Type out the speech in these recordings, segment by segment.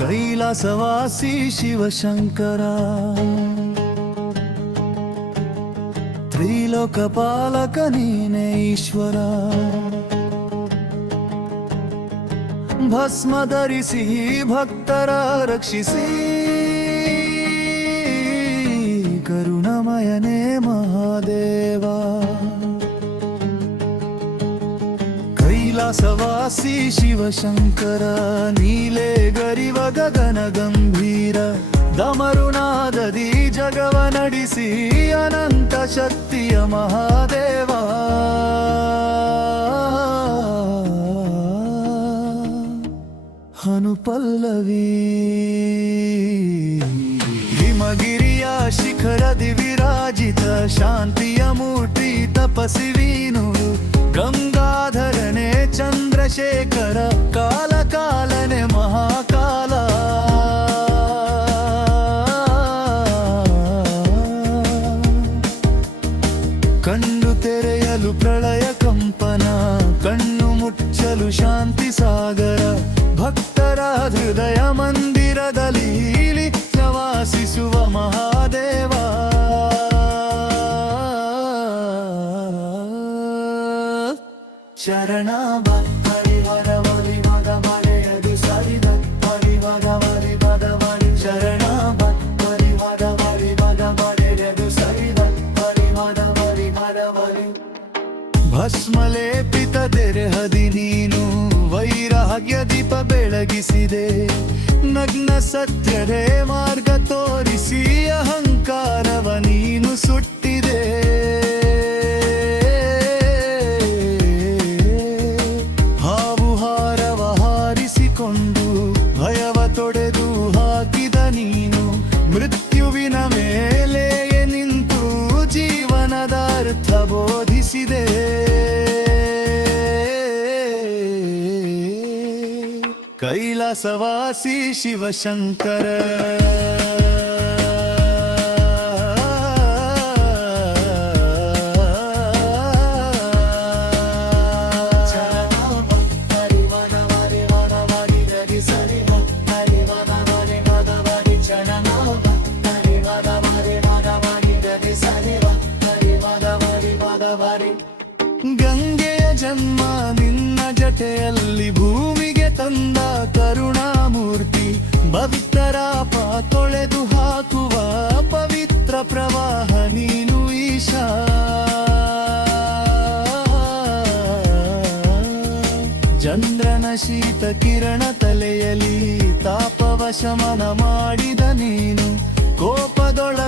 ಕೈಲಾಸವಾಸಿ ಶಿವಶಂಕರ ತ್ರಿಲೋಕಪಾಲಕ ನೀನೇ ಈಶ್ವರ ಭಸ್ಮ ಧರಿಸಿ ಭಕ್ತರ ರಕ್ಷಿಸಿ ಕೈಲಾಸವಾಸಿ ಶಿವಶಂಕರ, ನೀಲೆ ಗರಿವ ಗಗನ ಗಂಭೀರ, ದಮರುನಾದದಿ ಜಗವ ನಡಿಸಿ ಅನಂತ ಶಕ್ತಿಯ ಮಹಾದೇವ. ಹನುಪಲ್ಲವಿ ಹಿಮಗಿರಿಯ ಶಿಖರದಿ ವಿರಾಜಿತ, ಶಾಂತಿಯ ಮೂರ್ತಿ ತಪಸಿವೀನು ಚಂದ್ರಶೇಖರ ಕಾಲ ಕಾಲನೆ ಮಹಾಕಾಲ. ಕಣ್ಣು ತೆರೆಯಲು ಪ್ರಳಯ ಕಂಪನ, ಕಣ್ಣು ಮುಚ್ಚಲು ಶಾಂತಿ ಸಾಗರ, ಭಕ್ತರ ಹೃದಯ ಮಂದಿರದಲ್ಲಿ ಪ್ರವಾಸಿಸುವ ಮಹಾದೇವ. ಶರಣ ಭಸ್ಮಲೇಪಿತ ದೆರೆಹದಿ ನೀನು, ವೈರಾಗ್ಯ ದೀಪ ಬೆಳಗಿಸಿದೆ. ನಗ್ನ ಸತ್ಯರೇ ಮಾರ್ಗ ತೋರಿಸಿ, ಅಹಂಕಾರವ ನೀನು ಸುಟ್ಟಿದೆ. ಹಾವು ಹಾರವ ಹಾರಿಸಿಕೊಂಡು, ಭಯವ ತೊಡೆದು ಹಾಕಿದ ನೀನು. ಮೃತ್ಯುವಿನ ಮೇಲೆ ನಿಂತು ಜೀವನದ ಅರ್ಥ ಬೋಧಿಸಿದೆ. ಕೈಲಾಸವಾಸಿ ಶಿವಶಂಕರ. ಗಂಗೆಯ ಜನ್ಮ ನಿನ್ನ ಜಟೆಯಲ್ಲಿ ಭಕ್ತರಾಪ ತೊಳೆದು ಹಾಕುವ ಪವಿತ್ರ ಪ್ರವಾಹ ನೀನು ಈಶಾ. ಚಂದ್ರನ ಶೀತ ಕಿರಣ ತಲೆಯಲಿ ತಾಪವ ಶಮನ ಮಾಡಿದ ನೀನು ಕೋಪದೊಳಗೂ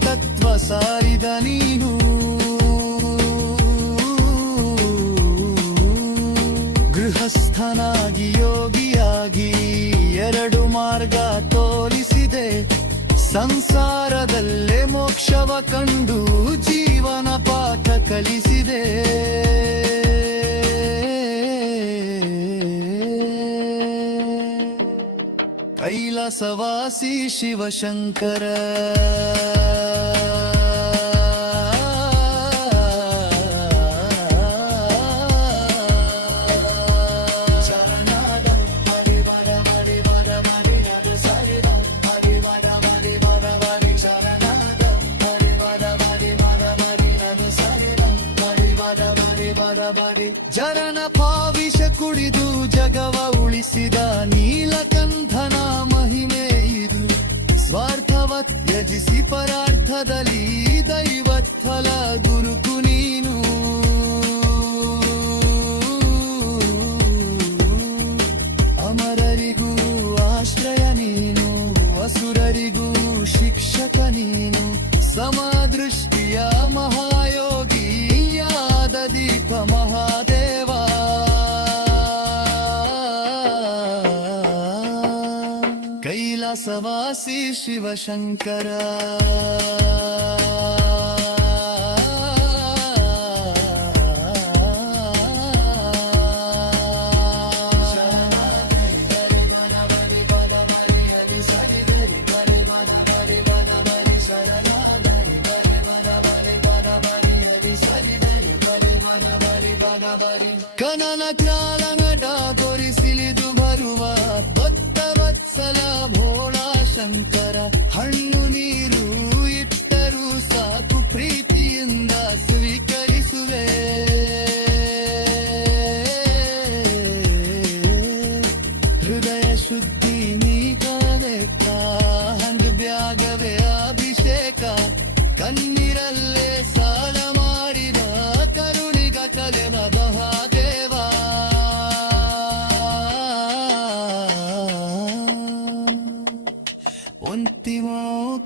ತತ್ವ ಸಾರಿದ ನೀನು. ಗೃಹಸ್ಥನಾಗಿ ಯೋಗಿಯಾಗಿ ಎರಡು ಮಾರ್ಗ ತೋರಿಸಿದೆ. ಸಂಸಾರದಲ್ಲೇ ಮೋಕ್ಷವ ಕಂಡು ಜೀವನ ಪಾಠ ಕಲಿಸಿದೆ. ಕೈಲಾಸವಾಸಿ ಶಿವಶಂಕರ. ಹಲವರೆ ಜರನ ಪಾವಿಷ ಕುಡಿದು ಜಗವ ಉಳಿಸಿದ ನೀಲಕಂಠನ ಮಹಿಮೆ ಇದು. ಸ್ವಾರ್ಥವ ತ್ಯಜಿಸಿ ಪರಾರ್ಥದಲ್ಲಿ ದೈವತ್ಫಲ ಗುರುಕು ನೀನು. ಅಮರರಿಗೂ ಆಶ್ರಯ ನೀನು, ಅಸುರರಿಗೂ ಶಿಕ್ಷಕ ನೀನು. ಸಮದೃಷ್ಟಿಯ ಮಹಾಯೋ ದೀಪ ಮಹಾದೇವ. ಕೈಲಾಸವಾಸಿ ಶಿವಶಂಕರ. ಶಂಕರ ಹಣ್ಣು ನೀರು ಇಟ್ಟರು ಸಾಕು ಪ್ರೀತಿಯಿಂದ ಸ್ವೀಕರಿಸುವೆ. ಹೃದಯ ಶುದ್ಧಿ ನೀಗಲೆ ಹಂಗ ಬ್ಯಾಗವೇ ಅಭಿಷೇಕ ಕಣ್ಣೀರಲ್ಲೇ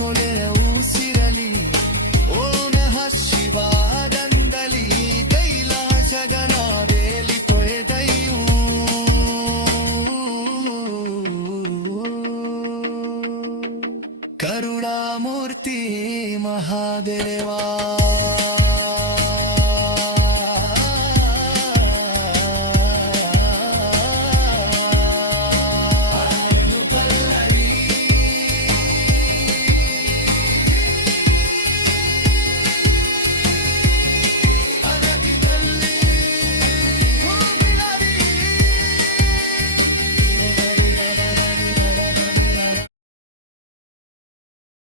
ಜೀವನದ ಕೊಲೆ ಉಸಿರಲಿ ಓ ನಃ ಶಿವಾದಂದಲಿ ಕೈಲಾಸ ಗಣವೇಲಿ ತೊಳೆದೈಯೂ. ಕರುಣಾಮೂರ್ತಿ ಮಹಾದೇವಾ.